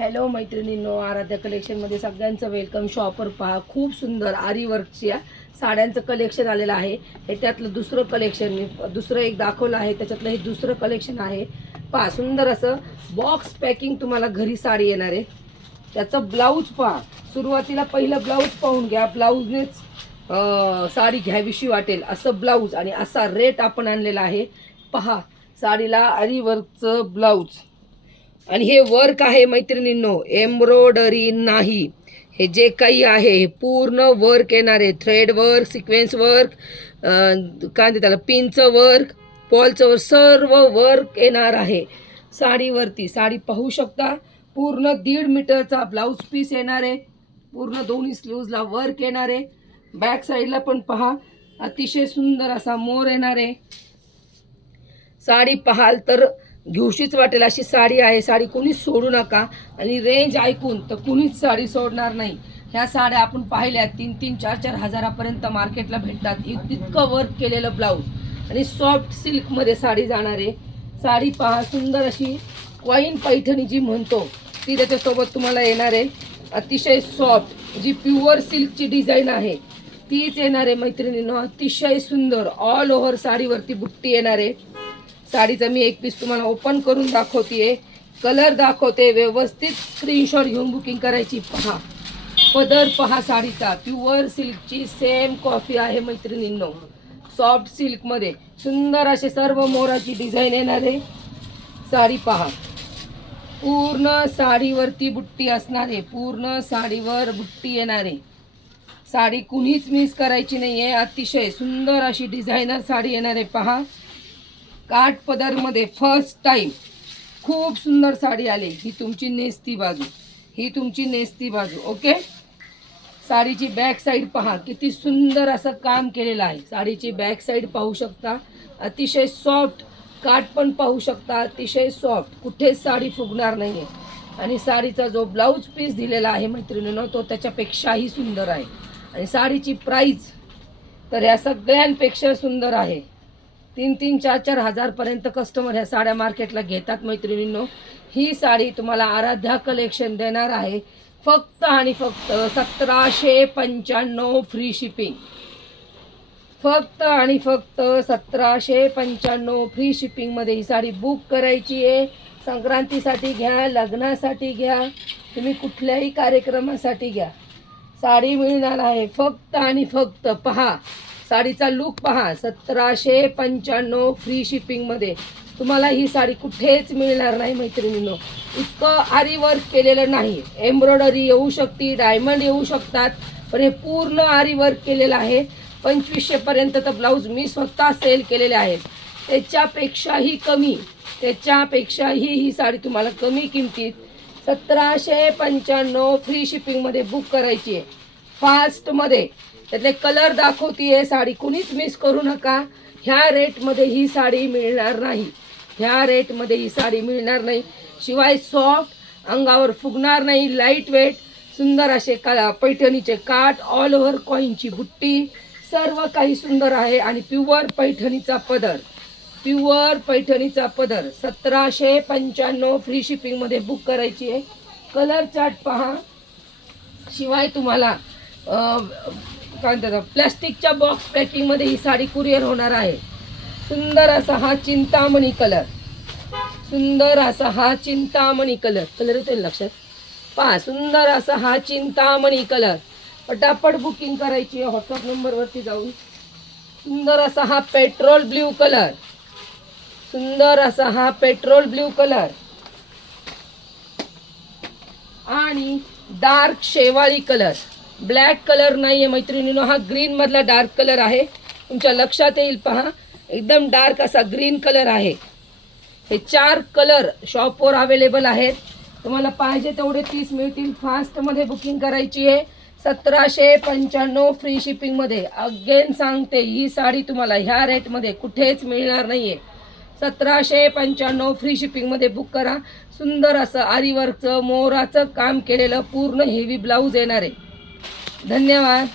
Hello मैत्रिणींनो, आराध्या कलेक्शनमध्ये सगळ्यांचं welcome. Shopper पहा, खूप सुंदर आरी वर्कच्या साड्यांचं कलेक्शन आलेलं आहे. हे त्यातलं दुसरं कलेक्शन, दुसरं एक दाखवलं आहे, त्याच्यातलं हे दुसरं कलेक्शन आहे. पहा, सुंदर असं बॉक्स पॅकिंग तुम्हाला घरी साडी येणार आहे. त्याचं ब्लाऊज पहा, सुरुवातीला पहिलं ब्लाऊज पाहून घ्या. ब्लाऊजनेच साडी घ्यावीशी वाटेल असं ब्लाऊज आणि असा रेट आपण आणलेला आहे. पहा, साडीला आरी वर्कचं ब्लाऊज आणि हे वर्क आहे मैत्रिणींनो, एम्ब्रॉयडरी नाही. हे जे काही आहे हे पूर्ण वर्क येणार आहे. थ्रेड वर्क, सिक्वेन्स वर्क, काय म्हणते त्याला, पिनचं वर्क, पॉलचं वर्क, सर्व वर्क येणार आहे साडीवरती. साडी पाहू शकता, पूर्ण 1.5 मीटरचा ब्लाऊज पीस येणार आहे. पूर्ण दोन्ही स्लीव्जला वर्क येणार आहे. बॅक साईडला पण पहा, अतिशय सुंदर असा मोर येणार आहे. साडी पाहाल तर घेऊशीच वाटेल अशी साडी आहे. साडी कुणीच सोडू नका आणि रेंज ऐकून तर कुणीच साडी सोडणार नाही. ह्या साड्या आपण पाहिल्या 3-3, 4-4 हजारापर्यंत मार्केटला भेटतात. इतकं वर्क केलेलं ब्लाऊज आणि सॉफ्ट सिल्कमध्ये साडी जाणार आहे. साडी पहा, सुंदर अशी क्वाईन पैठणी जी म्हणतो ती त्याच्यासोबत तुम्हाला येणार आहे. अतिशय सॉफ्ट जी प्युअर सिल्कची डिझाईन आहे तीच येणार आहे मैत्रिणींनो. अतिशय सुंदर ऑल ओव्हर साडीवरती बुट्टी येणार आहे. साडीचा मी एक पीस तुम्हाला ओपन करून दाखवते, कलर दाखवते. व्यवस्थित स्क्रीनशॉट घेऊन बुकिंग करायची. पहा, पदर पहा साडीचा, प्युअर सिल्कची सेम कॉफी आहे मैत्रिणींनो. सॉफ्ट सिल्कमध्ये सुंदर असे सर्व मोराची डिझाईन येणार आहे. साडी पहा, पूर्ण साडीवरती बुट्टी असणार आहे. पूर्ण साडीवर बुट्टी येणार आहे. साडी कुणीच मिस करायची नाही आहे. अतिशय सुंदर अशी डिझायनर साडी येणार आहे. पहा, काठ पदरमध्ये फर्स्ट टाइम खूप सुंदर साडी आली. ही तुमची नेसती बाजू, ही तुमची नेसती बाजू. ओके, साडीची बॅक साईड पहा, किती सुंदर असं काम केलेलं आहे. साडीची बॅक साईड पाहू शकता, अतिशय सॉफ्ट. काठ पण पाहू शकता, अतिशय सॉफ्ट, कुठेच साडी फुगणार नाही आहे. आणि साडीचा जो ब्लाऊज पीस दिलेला आहे मैत्रिणींनो, तो त्याच्यापेक्षाही सुंदर आहे. आणि साडीची प्राईस तर ह्या सगळ्यांपेक्षा सुंदर आहे. 3-3, 4-4 हजारपर्यंत कस्टमर ह्या साड्या मार्केटला घेतात मैत्रिणींनो. ही साडी तुम्हाला आराध्या कलेक्शन देणार आहे फक्त आणि फक्त 1795 फ्री शिपिंग. फक्त आणि फक्त 1795 फ्री शिपिंगमध्ये ही साडी बुक करायची आहे. संक्रांतीसाठी घ्या, लग्नासाठी घ्या, तुम्ही कुठल्याही कार्यक्रमासाठी घ्या, साडी मिळणार आहे फक्त आणि फक्त. पहा, साडीचा लुक पहा, 1795 फ्री शिपिंगमध्ये. तुम्हाला ही साडी कुठेच मिळणार नाही मैत्रिणींनो. इतकं आरी वर्क केलेलं नाही. एम्ब्रॉयडरी येऊ शकते, डायमंड येऊ शकतात, पण हे पूर्ण आरी वर्क केलेलं आहे. 2500पर्यंत तर ब्लाऊज मी स्वतः सेल केलेले आहेत. त्याच्यापेक्षाही कमी, त्याच्यापेक्षाही ही साडी तुम्हाला कमी किमतीत 1795 फ्री शिपिंगमध्ये बुक करायची आहे फास्टमध्ये. त्यातले कलर दाखवतीये. साडी कुणीच मिस करू नका. ह्या रेटमध्ये ही साडी मिळणार नाही. ह्या रेटमध्ये ही साडी मिळणार नाही. शिवाय सॉफ्ट, अंगावर फुगणार नाही, लाईट वेट, सुंदर असे पैठणीचे काठ, ऑल ओव्हर कॉईनची बुट्टी, सर्व काही सुंदर आहे. आणि प्युअर पैठणीचा पदर, प्युअर पैठणीचा पदर 1795 फ्री शिपिंगमध्ये बुक करायची आहे. कलर चार्ट पहा. शिवाय तुम्हाला काय म्हणतात, प्लॅस्टिकच्या बॉक्स पॅकिंगमध्ये ही साडी कुरिअर होणार आहे. सुंदर असा हा चिंतामणी कलर, सुंदर असा हा चिंतामणी कलर, कलर येतो लक्षात. पहा, सुंदर असा हा चिंतामणी कलर. पटापट बुकिंग करायची आहे व्हॉट्सअप नंबरवरती जाऊन. सुंदर असा हा पेट्रोल ब्ल्यू कलर, सुंदर असा हा पेट्रोल ब्ल्यू कलर आणि डार्क शेवाळी कलर. ब्लॅक कलर नाही आहे मैत्रिणींनो, हा ग्रीन मधला डार्क कलर आहे. तुमच्या लक्षात येईल. पहा, एकदम डार्क असा ग्रीन कलर आहे. हे 4 कलर शॉपवर अवेलेबल आहेत. तुम्हाला पाहिजे तेवढे 30 मिळतील. फास्टमध्ये बुकिंग करायची आहे. 1795 फ्री शिपिंगमध्ये. अगेन सांगते, ही साडी तुम्हाला ह्या रेटमध्ये कुठेच मिळणार नाही आहे. 1795 फ्री शिपिंगमध्ये बुक करा. सुंदर असं आरीवर्कचं मोराचं काम केलेलं पूर्ण हेवी ब्लाऊज येणार आहे. धन्यवाद.